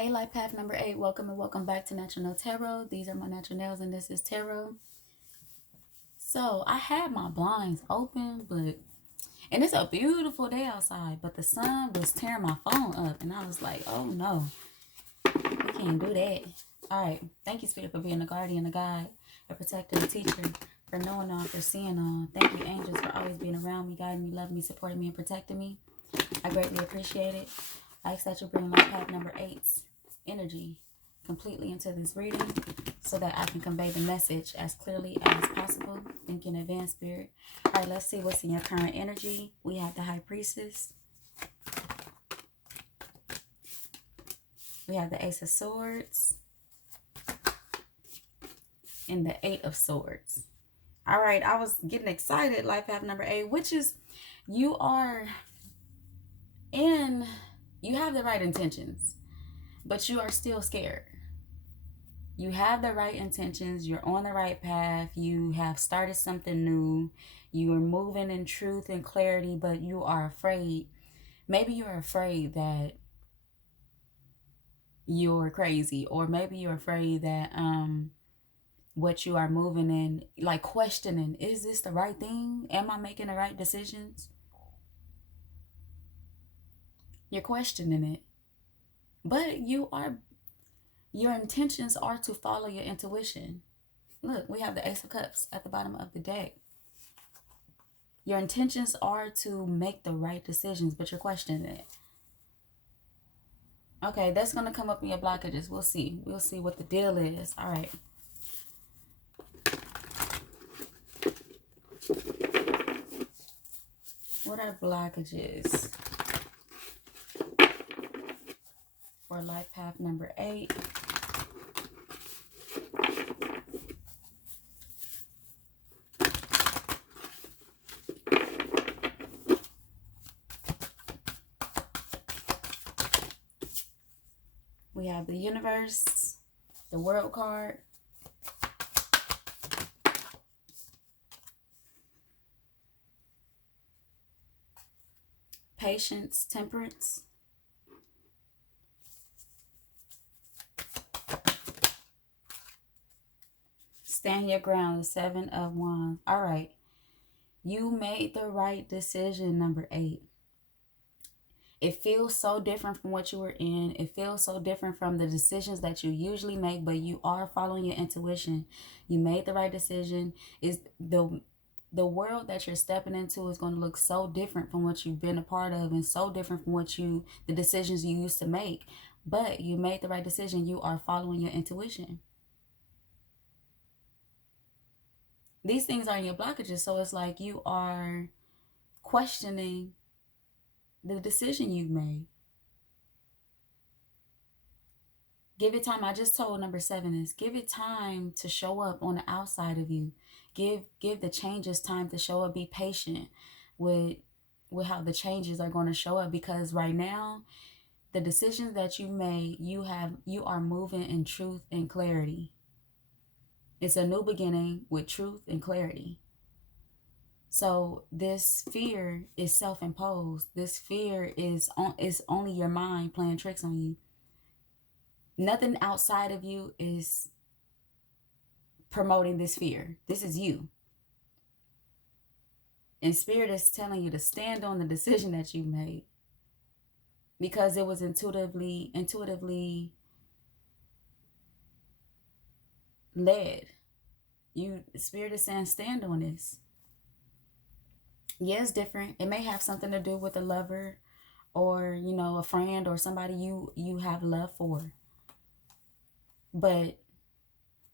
Hey, life path number 8. Welcome and welcome back to Natural Nail Tarot. These are my natural nails and this is tarot. So I had my blinds open, and it's a beautiful day outside, but the sun was tearing my phone up and I was like, oh no, we can't do that. All right. Thank you, Spirit, for being a guardian, a guide, a protector, a teacher, for knowing all, for seeing all. Thank you, angels, for always being around me, guiding me, loving me, supporting me, and protecting me. I greatly appreciate it. I ask that you bring life path number 8's energy completely into this reading so that I can convey the message as clearly as possible. Thank you in advance, Spirit. All right, let's see what's in your current energy. We have the High Priestess. We have the Ace of Swords. And the Eight of Swords. All right, I was getting excited, life path number 8, which is you have the right intentions, but you are still scared. You have the right intentions. You're on the right path. You have started something new. You are moving in truth and clarity, but you are afraid. Maybe you're afraid that you're crazy, or maybe you're afraid that what you are moving in, like questioning, is this the right thing? Am I making the right decisions? You're questioning it. But your intentions are to follow your intuition. Look, we have the Ace of Cups at the bottom of the deck. Your intentions are to make the right decisions, but you're questioning it. Okay, that's going to come up in your blockages. We'll see. We'll see what the deal is. All right. What are blockages for life path number 8? We have the Universe, the World card, Patience, Temperance, Stand Your Ground, the Seven of Wands. All right. You made the right decision, number 8. It feels so different from what you were in. It feels so different from the decisions that you usually make, but you are following your intuition. You made the right decision. Is the world that you're stepping into is going to look so different from what you've been a part of, and so different from the decisions you used to make. But you made the right decision. You are following your intuition. These things are in your blockages, so it's like you are questioning the decision you've made. Give it time. I just told number 7 is give it time to show up on the outside of you. Give the changes time to show up. Be patient with how the changes are going to show up, because right now the decisions that you made, you are moving in truth and clarity. It's a new beginning with truth and clarity. So this fear is self-imposed. This fear is only your mind playing tricks on you. Nothing outside of you is promoting this fear. This is you. And Spirit is telling you to stand on the decision that you made, because it was intuitively led. Spirit is saying stand on this. Yeah, it's different. It may have something to do with a lover, or a friend, or somebody you have love for. But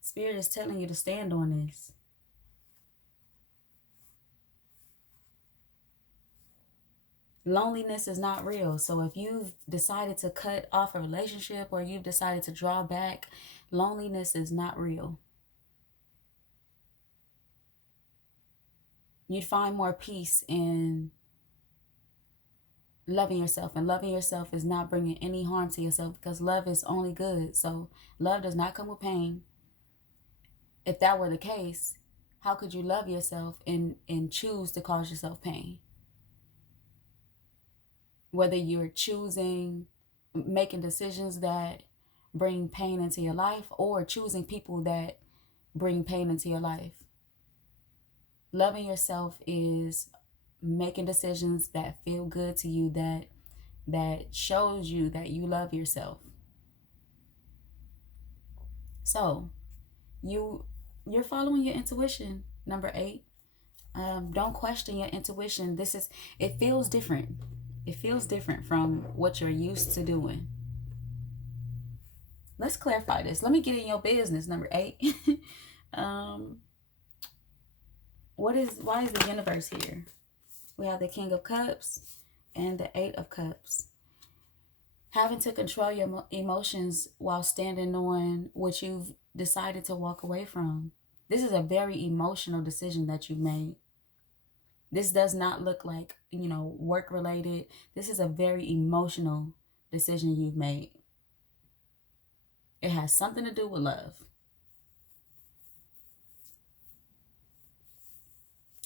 Spirit is telling you to stand on this. Loneliness is not real. So if you've decided to cut off a relationship, or you've decided to draw back, loneliness is not real. You'd find more peace in loving yourself, and loving yourself is not bringing any harm to yourself, because love is only good. So love does not come with pain. If that were the case, how could you love yourself and choose to cause yourself pain? Whether you're making decisions that bring pain into your life, or choosing people that bring pain into your life. Loving yourself is making decisions that feel good to you, that shows you that you love yourself. So you're following your intuition. Number 8. Don't question your intuition. It feels different. It feels different from what you're used to doing. Let's clarify this. Let me get in your business. Number 8. Why is the universe here? We have the King of Cups and the 8 of Cups. Having to control your emotions while standing on what you've decided to walk away from. This is a very emotional decision that you've made. This does not look like, work related. This is a very emotional decision you've made. It has something to do with love.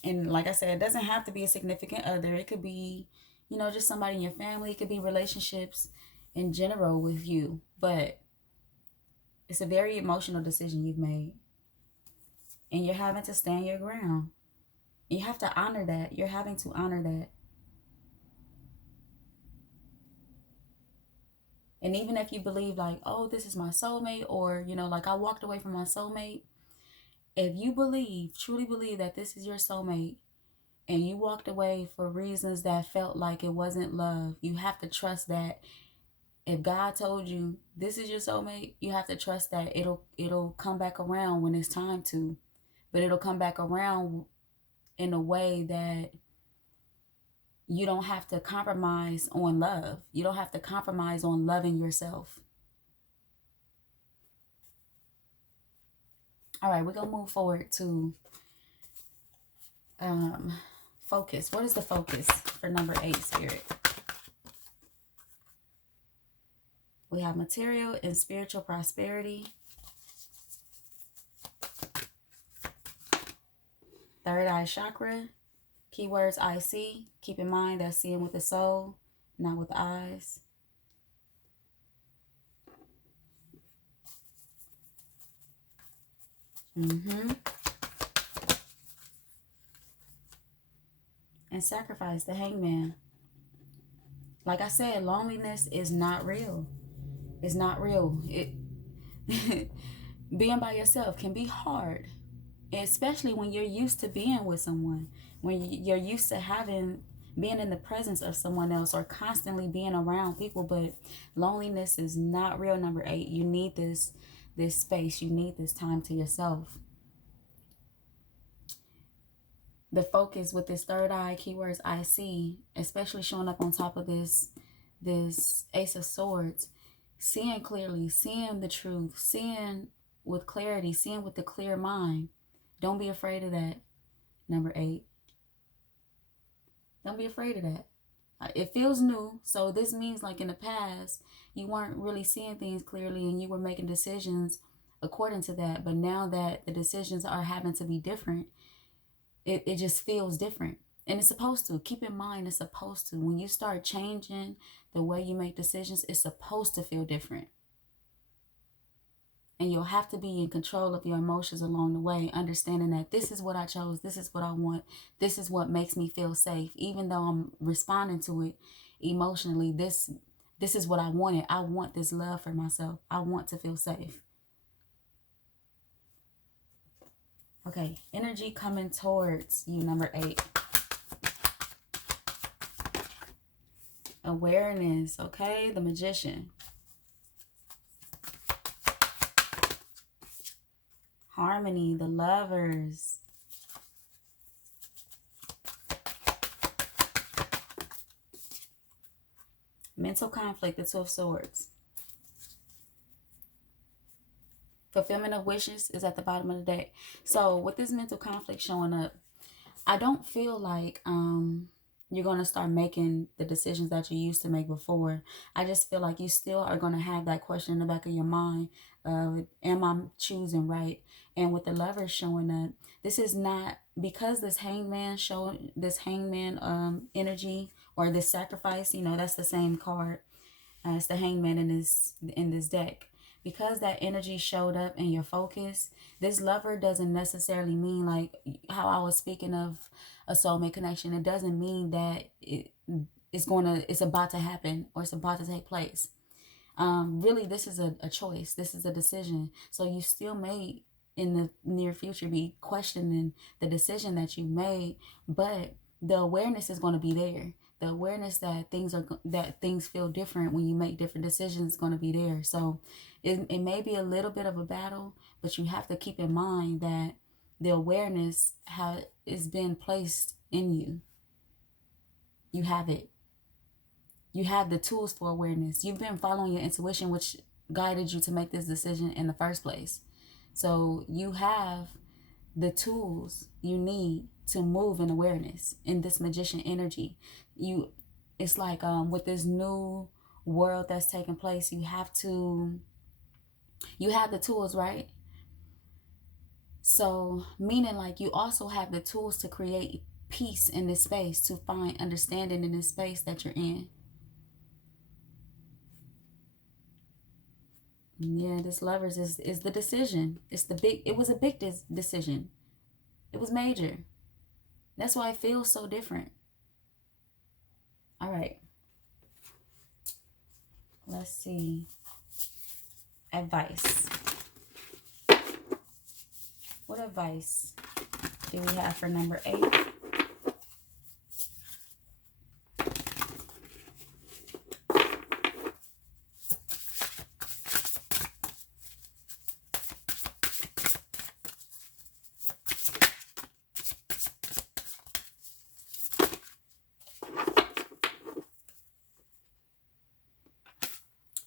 And like I said, it doesn't have to be a significant other. It could be, just somebody in your family. It could be relationships in general with you. But it's a very emotional decision you've made. And you're having to stand your ground. You have to honor that. You're having to honor that. And even if you believe like, oh, this is my soulmate, or, like I walked away from my soulmate. If you truly believe that this is your soulmate, and you walked away for reasons that felt like it wasn't love, you have to trust that if God told you this is your soulmate, you have to trust that it'll come back around when it's time to. But it'll come back around in a way that you don't have to compromise on love. You don't have to compromise on loving yourself. All right, we're going to move forward to focus. What is the focus for number 8, Spirit? We have material and spiritual prosperity. Third eye chakra. Keywords I see. Keep in mind that's seeing with the soul, not with the eyes. And sacrifice, the Hangman. Like I said, loneliness is not real. It's not real. Being by yourself can be hard, especially when you're used to being with someone, when you're used to being in the presence of someone else or constantly being around people. But loneliness is not real, number 8. You need this space. You need this time to yourself. The focus with this third eye, keywords I see, especially showing up on top of this Ace of Swords, seeing clearly, seeing the truth, seeing with clarity, seeing with the clear mind. Don't be afraid of that, number 8. Don't be afraid of that. It feels new, so this means like in the past, you weren't really seeing things clearly and you were making decisions according to that. But now that the decisions are having to be different, it just feels different. And it's supposed to. Keep in mind, it's supposed to. When you start changing the way you make decisions, it's supposed to feel different. And you'll have to be in control of your emotions along the way, understanding that this is what I chose, this is what I want, this is what makes me feel safe. Even though I'm responding to it emotionally, this is what I wanted. I want this love for myself. I want to feel safe. Okay, energy coming towards you, number 8. Awareness, okay? The Magician. Harmony, the Lovers. Mental conflict, the Two of Swords. Fulfillment of wishes is at the bottom of the deck. So with this mental conflict showing up, I don't feel like you're going to start making the decisions that you used to make before. I just feel like you still are going to have that question in the back of your mind of, am I choosing right? And with the Lovers showing up, this is not, because this hangman energy, or this sacrifice, that's the same card as the Hangman in this deck. because that energy showed up in your focus, this lover doesn't necessarily mean like how I was speaking of a soulmate connection. It doesn't mean that it's about to happen or it's about to take place. Really, this is a choice. This is a decision. So you still may in the near future be questioning the decision that you made, but the awareness is going to be there. The awareness that things feel different when you make different decisions is going to be there. So it may be a little bit of a battle, but you have to keep in mind that the awareness has been placed in you. You have it. You have the tools for awareness. You've been following your intuition, which guided you to make this decision in the first place. So you have the tools you need to move in awareness in this magician energy. It's like with this new world that's taking place, you have the tools, right? So meaning like you also have the tools to create peace in this space, to find understanding in this space that you're in. Yeah, this lovers is the decision. It was a big decision. It was major. That's why it feels so different. All right. Let's see. Advice. What advice do we have for number 8?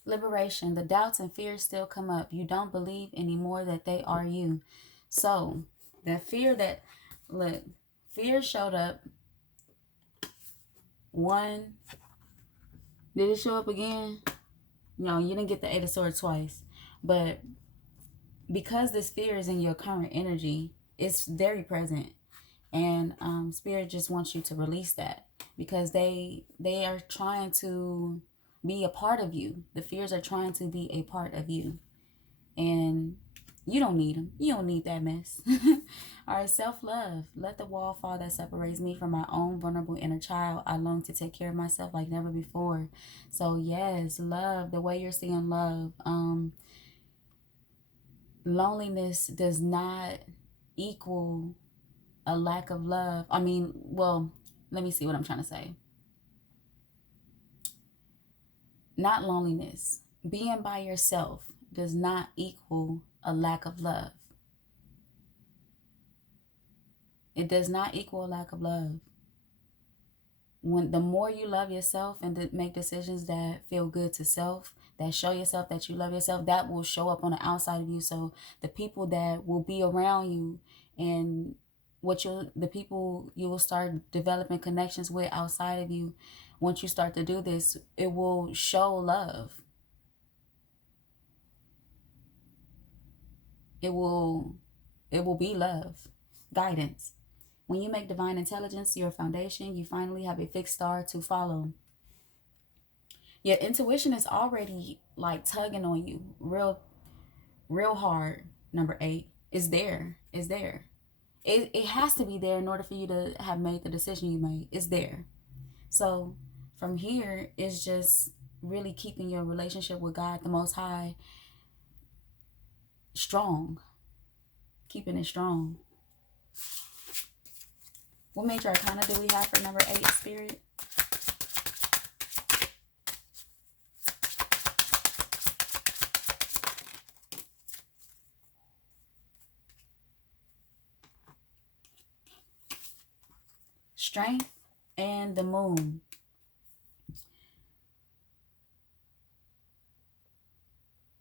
Liberation. The doubts and fears still come up. You don't believe anymore that they are you. So that fear showed up. 1. Did it show up again? No, you didn't get the 8 of Swords twice. But because this fear is in your current energy, it's very present. And Spirit just wants you to release that, because they are trying to be a part of you. The fears are trying to be a part of you. And you don't need them. You don't need that mess. All right, self-love. Let the wall fall that separates me from my own vulnerable inner child. I long to take care of myself like never before. So yes, love, the way you're seeing love. Loneliness does not equal a lack of love. I mean, well, let me see what I'm trying to say. Not loneliness. Being by yourself does not equal a lack of love. It does not equal a lack of love. When the more you love yourself and make decisions that feel good to self, that show yourself that you love yourself, that will show up on the outside of you. So the people that will be around you and the people you will start developing connections with outside of you, once you start to do this, it will show love. It will be love, guidance. When you make divine intelligence your foundation, you finally have a fixed star to follow. Your intuition is already like tugging on you real hard. Number 8 is there. It has to be there in order for you to have made the decision you made. It's there. So from here, it's just really keeping your relationship with God, the Most High, strong. Keeping it strong. What major arcana do we have for number 8, Spirit? Strength and the Moon.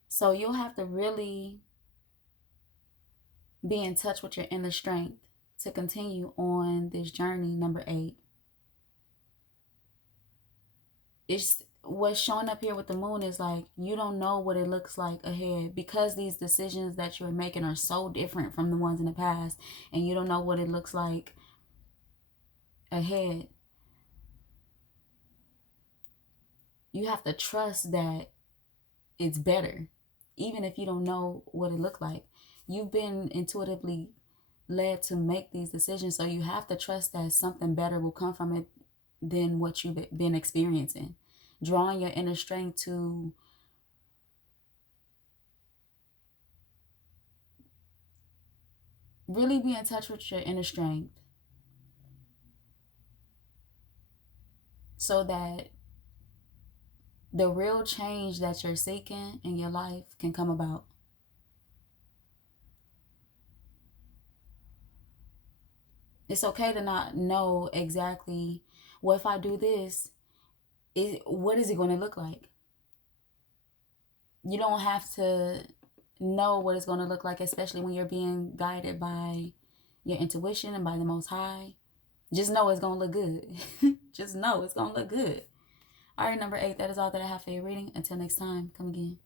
So you'll have to really be in touch with your inner strength to continue on this journey, number 8. It's what's showing up here with the Moon is like you don't know what it looks like ahead, because these decisions that you're making are so different from the ones in the past, and you don't know what it looks like ahead. You have to trust that it's better. even if you don't know what it looked like. You've been intuitively led to make these decisions, so you have to trust that something better will come from it than what you've been experiencing. Drawing your inner strength to really be in touch with your inner strength so that the real change that you're seeking in your life can come about. It's okay to not know exactly, well, if I do this, what is it going to look like? You don't have to know what it's going to look like, especially when you're being guided by your intuition and by the Most High. Just know it's going to look good. Just know it's going to look good. All right, number 8, that is all that I have for your reading. Until next time, come again.